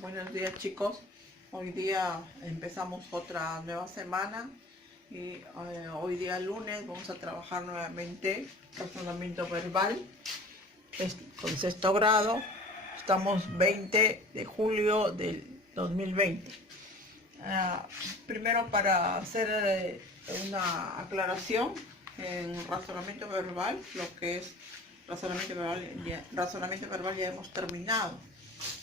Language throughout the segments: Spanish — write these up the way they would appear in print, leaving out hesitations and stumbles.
Buenos días, chicos. Hoy día empezamos otra nueva semana y hoy día lunes vamos a trabajar nuevamente razonamiento verbal con sexto grado. Estamos 20 de julio del 2020. Primero, para hacer una aclaración en razonamiento verbal, lo que es razonamiento verbal ya hemos terminado,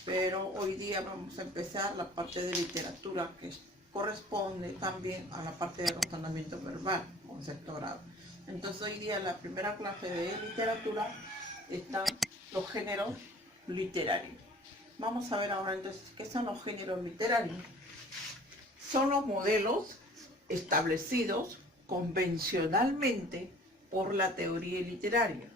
pero hoy día vamos a empezar la parte de literatura, que corresponde también a la parte de razonamiento verbal con sexto grado. Entonces hoy día la primera clase de literatura están los géneros literarios. Vamos a ver ahora entonces qué son los géneros literarios. Son los modelos establecidos convencionalmente por la teoría literaria,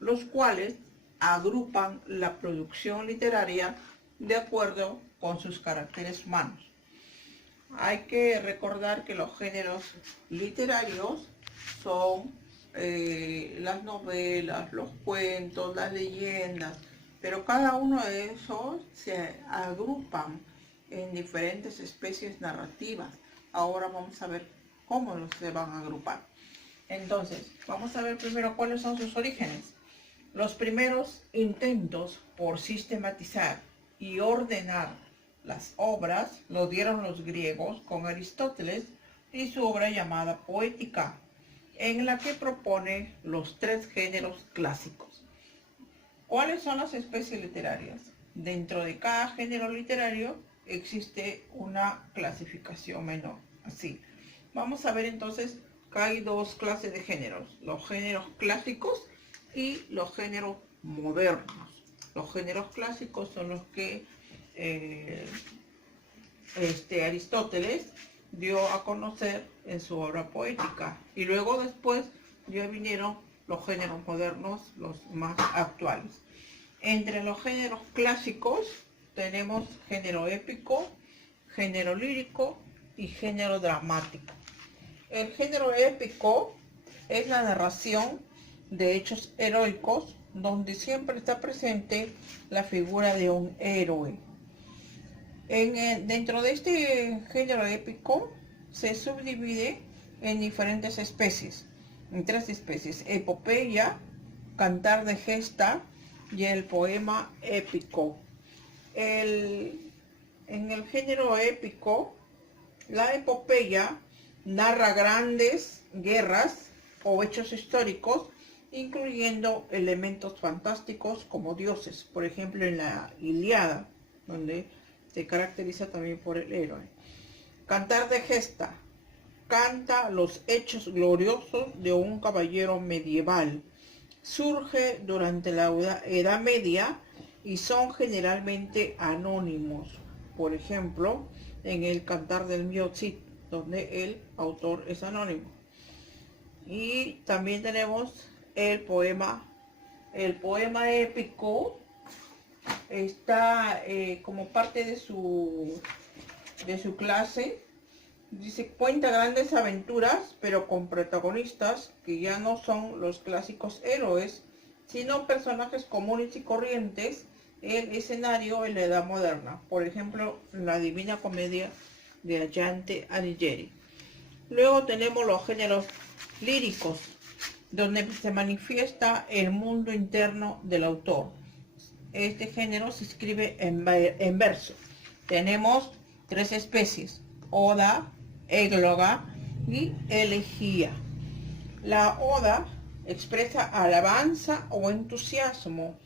los cuales agrupan la producción literaria de acuerdo con sus caracteres humanos. Hay que recordar que los géneros literarios son las novelas, los cuentos, las leyendas, pero cada uno de esos se agrupan en diferentes especies narrativas. Ahora vamos a ver cómo se van a agrupar. Entonces, vamos a ver primero cuáles son sus orígenes. Los primeros intentos por sistematizar y ordenar las obras lo dieron los griegos con Aristóteles y su obra llamada Poética, en la que propone los tres géneros clásicos. ¿Cuáles son las especies literarias? Dentro de cada género literario existe una clasificación menor. Así, vamos a ver entonces que hay dos clases de géneros: los géneros clásicos y los géneros modernos. Los géneros clásicos son los que Aristóteles dio a conocer en su obra Poética, y luego después ya vinieron los géneros modernos, los más actuales. Entre los géneros clásicos tenemos género épico, género lírico y género dramático. El género épico es la narración de hechos heroicos donde siempre está presente la figura de un héroe. Dentro de este género épico se subdivide en diferentes especies, en tres especies: epopeya, cantar de gesta y el poema épico. En el género épico, la epopeya narra grandes guerras o hechos históricos, incluyendo elementos fantásticos como dioses, por ejemplo en la Ilíada, donde se caracteriza también por el héroe. Cantar de gesta canta los hechos gloriosos de un caballero medieval. Surge durante la Edad Media y son generalmente anónimos. Por ejemplo, en el Cantar del Mio Cid, donde el autor es anónimo. Y también tenemos el poema. El poema épico está como parte de su clase. Dice: cuenta grandes aventuras, pero con protagonistas que ya no son los clásicos héroes, sino personajes comunes y corrientes en escenario en la Edad Moderna. Por ejemplo, la Divina Comedia de Dante Alighieri. Luego tenemos los géneros líricos, donde se manifiesta el mundo interno del autor. Este género se escribe en verso. Tenemos tres especies: oda, égloga y elegía. La oda expresa alabanza o entusiasmo.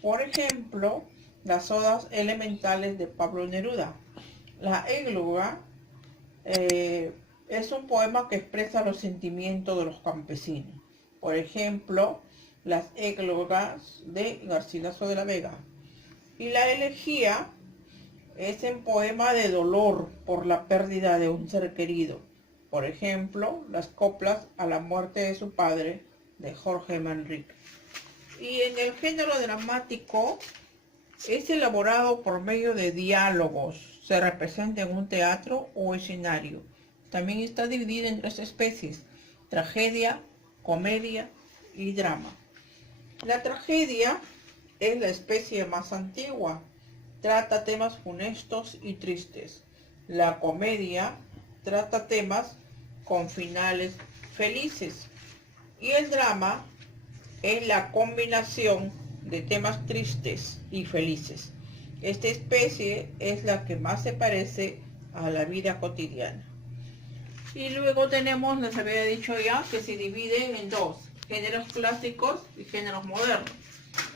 Por ejemplo, las odas elementales de Pablo Neruda. La égloga es un poema que expresa los sentimientos de los campesinos. Por ejemplo, las églogas de Garcilaso de la Vega. Y la elegía es un poema de dolor por la pérdida de un ser querido. Por ejemplo, las coplas a la muerte de su padre, de Jorge Manrique. Y en el género dramático es elaborado por medio de diálogos. Se representa en un teatro o escenario. También está dividida en tres especies: tragedia, comedia y drama. La tragedia es la especie más antigua, trata temas funestos y tristes. La comedia trata temas con finales felices. Y el drama es la combinación de temas tristes y felices. Esta especie es la que más se parece a la vida cotidiana. Y luego tenemos, les había dicho ya, que se dividen en dos, géneros clásicos y géneros modernos.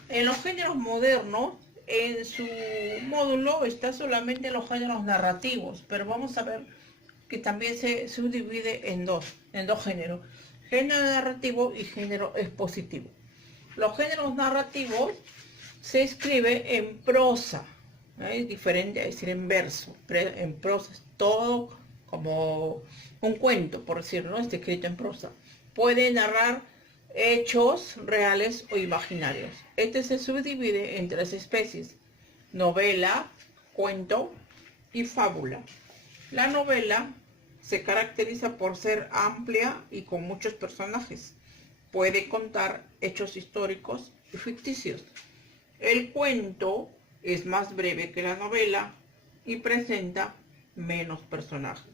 En los géneros modernos, en su módulo está solamente los géneros narrativos, pero vamos a ver que también se subdivide en dos géneros, género narrativo y género expositivo. Los géneros narrativos se escribe en prosa, ¿no? Es diferente a decir en verso, en prosa es todo como un cuento, por decirlo, ¿no? Está escrito en prosa. Puede narrar hechos reales o imaginarios. Este se subdivide en tres especies: novela, cuento y fábula. La novela se caracteriza por ser amplia y con muchos personajes. Puede contar hechos históricos y ficticios. El cuento es más breve que la novela y presenta menos personajes.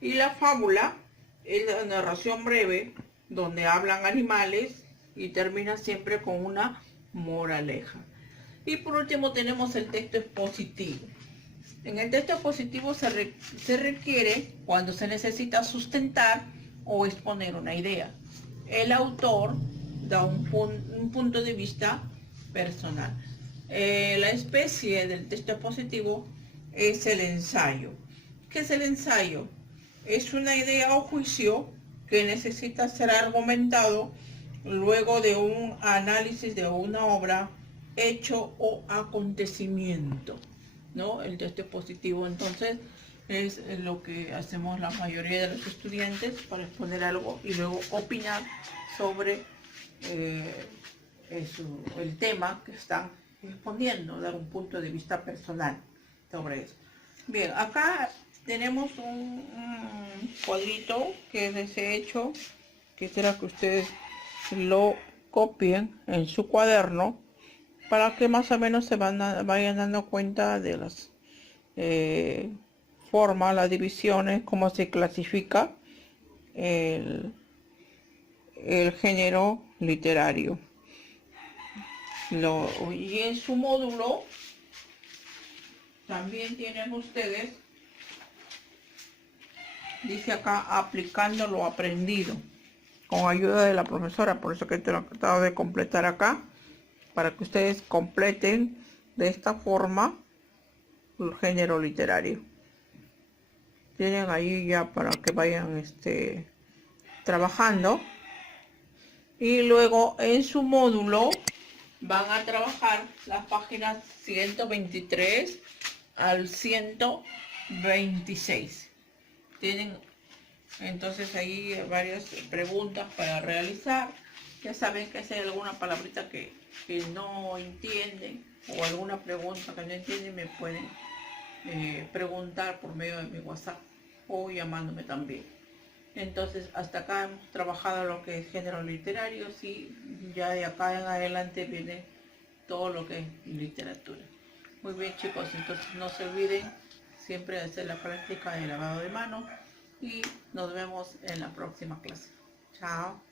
Y la fábula es la narración breve donde hablan animales y termina siempre con una moraleja. Y por último tenemos el texto expositivo. En el texto expositivo se requiere cuando se necesita sustentar o exponer una idea. El autor da un punto de vista personal. La especie del texto expositivo es el ensayo. ¿Qué es el ensayo? Es una idea o juicio que necesita ser argumentado luego de un análisis de una obra, hecho o acontecimiento, ¿no? El texto expositivo entonces es lo que hacemos la mayoría de los estudiantes para exponer algo y luego opinar sobre el tema que están exponiendo, dar un punto de vista personal sobre eso. Bien, acá tenemos un cuadrito que es de ese hecho. Quisiera que ustedes lo copien en su cuaderno para que más o menos se vayan dando cuenta de las formas, las divisiones, cómo se clasifica el género literario. Y en su módulo también tienen ustedes, dice acá, aplicando lo aprendido, con ayuda de la profesora, por eso que te lo he tratado de completar acá, para que ustedes completen de esta forma el género literario. Tienen ahí ya para que vayan trabajando. Y luego en su módulo van a trabajar las páginas 123 al 126. Tienen entonces ahí varias preguntas para realizar. Ya saben que si hay alguna palabrita que no entienden o alguna pregunta que no entienden, me pueden preguntar por medio de mi WhatsApp o llamándome también. Entonces hasta acá hemos trabajado lo que es género literario, y ya de acá en adelante viene todo lo que es literatura. Muy bien, chicos, entonces no se olviden siempre de hacer la práctica de lavado de manos y nos vemos en la próxima clase. Chao.